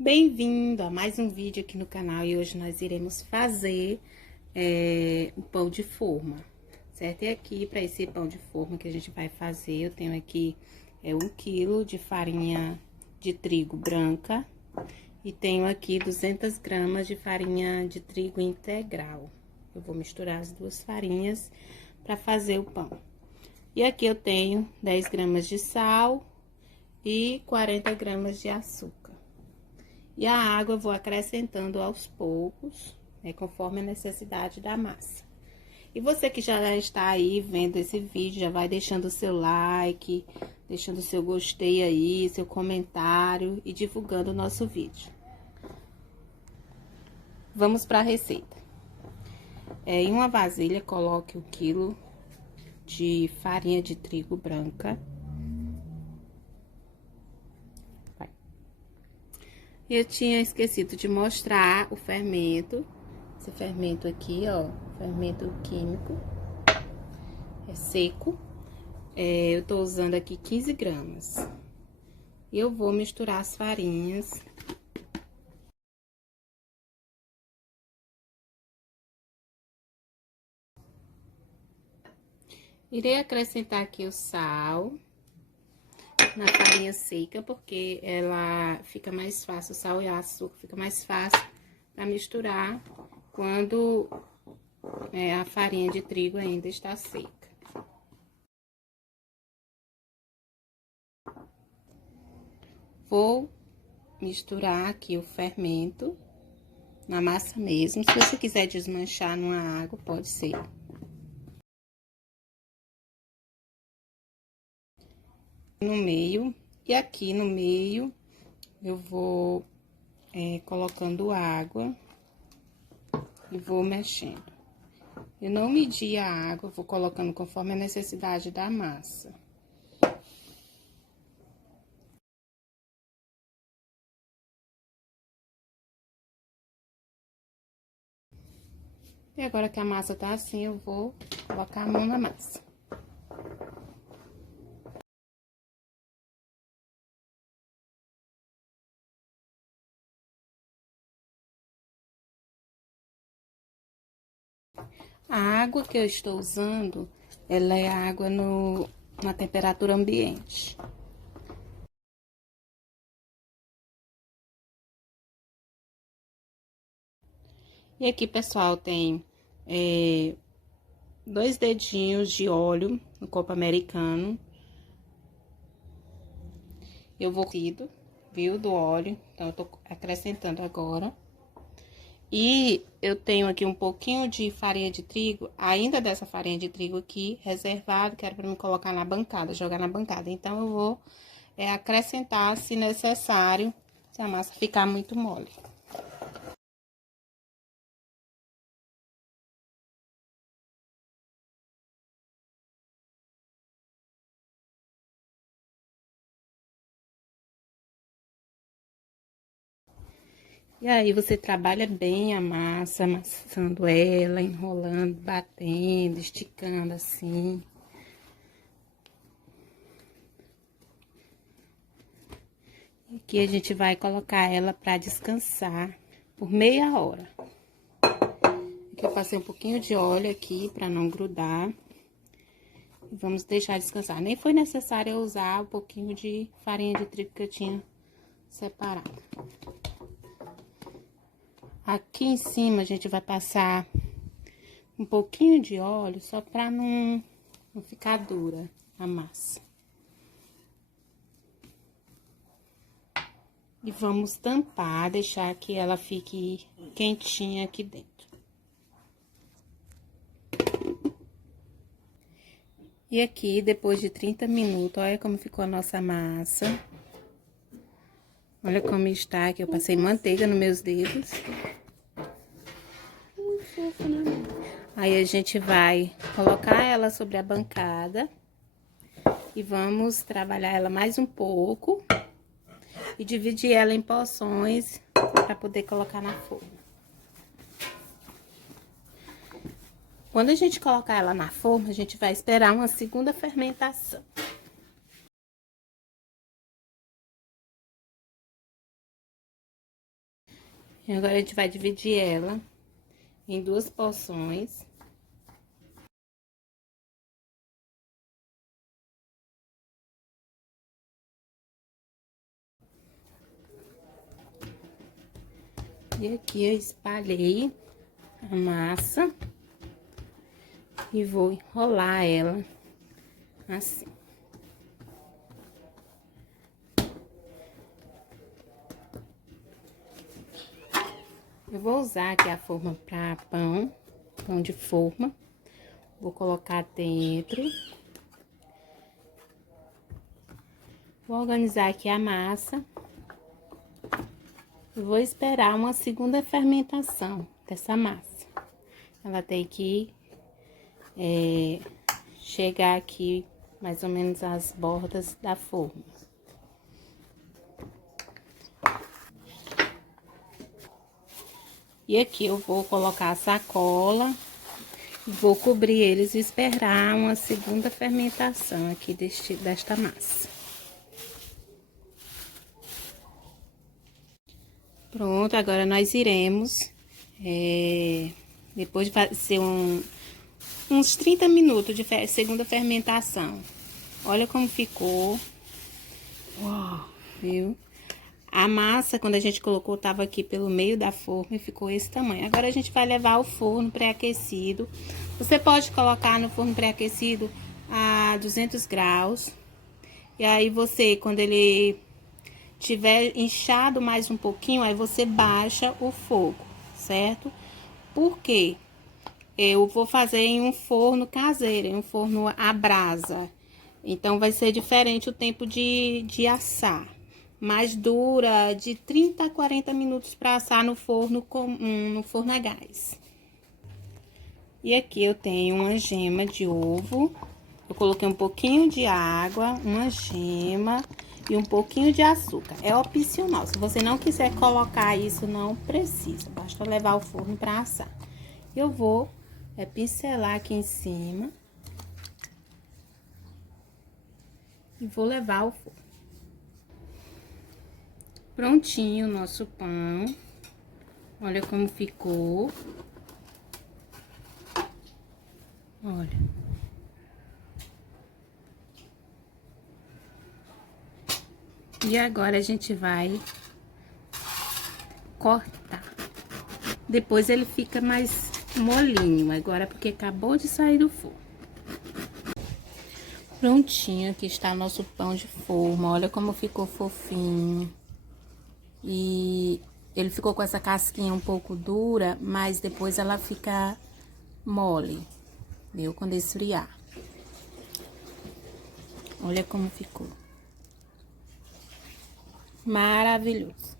Bem-vindo a mais um vídeo aqui no canal e hoje nós iremos fazer o pão de forma, certo? E aqui, para esse pão de forma que a gente vai fazer, eu tenho aqui 1 quilo de farinha de trigo branca e tenho aqui 200 gramas de farinha de trigo integral. Eu vou misturar as duas farinhas para fazer o pão. E aqui eu tenho 10 gramas de sal e 40 gramas de açúcar. E a água eu vou acrescentando aos poucos, né, conforme a necessidade da massa. E você que já está aí vendo esse vídeo, já vai deixando o seu like, deixando o seu gostei aí, seu comentário e divulgando o nosso vídeo. Vamos para a receita. Em uma vasilha, coloque 1 quilo de farinha de trigo branca. Eu tinha esquecido de mostrar o fermento. Esse fermento aqui, ó, fermento químico. É seco. Eu tô usando aqui 15 gramas. E eu vou misturar as farinhas. Irei acrescentar aqui o sal na farinha seca, porque ela fica mais fácil, o sal e o açúcar fica mais fácil para misturar quando a farinha de trigo ainda está seca. Vou misturar aqui o fermento na massa mesmo. Se você quiser desmanchar numa água, pode ser. No meio, e aqui no meio eu vou colocando água e vou mexendo. Eu não medi a água, vou colocando conforme a necessidade da massa. E agora que a massa tá assim, eu vou colocar a mão na massa. A água que eu estou usando, ela é água na temperatura ambiente. E aqui, pessoal, tem 2 dedinhos de óleo no copo americano. Eu vou viu, do óleo, então eu tô acrescentando agora. E eu tenho aqui um pouquinho de farinha de trigo, ainda dessa farinha de trigo aqui, reservado, que era pra me colocar na bancada, jogar na bancada. Então, eu vou acrescentar, se necessário, se a massa ficar muito mole. E aí, você trabalha bem a massa, amassando ela, enrolando, batendo, esticando assim. Aqui a gente vai colocar ela pra descansar por meia hora. Aqui eu passei um pouquinho de óleo aqui pra não grudar. E vamos deixar descansar. Nem foi necessário eu usar um pouquinho de farinha de trigo que eu tinha separado. Aqui em cima a gente vai passar um pouquinho de óleo, só pra não ficar dura a massa. E vamos tampar, deixar que ela fique quentinha aqui dentro. E aqui, depois de 30 minutos, olha como ficou a nossa massa. Olha como está, que eu passei manteiga nos meus dedos. Muito fofo, né? Aí, a gente vai colocar ela sobre a bancada. E vamos trabalhar ela mais um pouco. E dividir ela em porções para poder colocar na forma. Quando a gente colocar ela na forma, a gente vai esperar uma segunda fermentação. E agora a gente vai dividir ela em 2 porções. E aqui eu espalhei a massa e vou enrolar ela assim. Eu vou usar aqui a forma para pão de forma. Vou colocar dentro. Vou organizar aqui a massa. E vou esperar uma segunda fermentação dessa massa. Ela tem que chegar aqui mais ou menos às bordas da forma. E aqui eu vou colocar a sacola, vou cobrir eles e esperar uma segunda fermentação aqui desta massa. Pronto, agora nós iremos, depois de fazer uns 30 minutos de segunda fermentação. Olha como ficou. Uau, viu? A massa, quando a gente colocou, tava aqui pelo meio da forma e ficou esse tamanho. Agora, a gente vai levar ao forno pré-aquecido. Você pode colocar no forno pré-aquecido a 200 graus. E aí, quando ele tiver inchado mais um pouquinho, aí você baixa o fogo, certo? Por quê? Eu vou fazer em um forno caseiro, em um forno a brasa. Então, vai ser diferente o tempo de assar. Mas dura de 30 a 40 minutos para assar no forno no forno a gás. E aqui eu tenho uma gema de ovo. Eu coloquei um pouquinho de água, uma gema e um pouquinho de açúcar. É opcional. Se você não quiser colocar isso, não precisa. Basta levar ao forno para assar. Eu vou pincelar aqui em cima. E vou levar ao forno. Prontinho o nosso pão. Olha como ficou. Olha. E agora a gente vai cortar. Depois ele fica mais molinho, agora porque acabou de sair do forno. Prontinho, aqui está nosso pão de forma. Olha como ficou fofinho. E ele ficou com essa casquinha um pouco dura, mas depois ela fica mole, viu? Quando esfriar. Olha como ficou. Maravilhoso.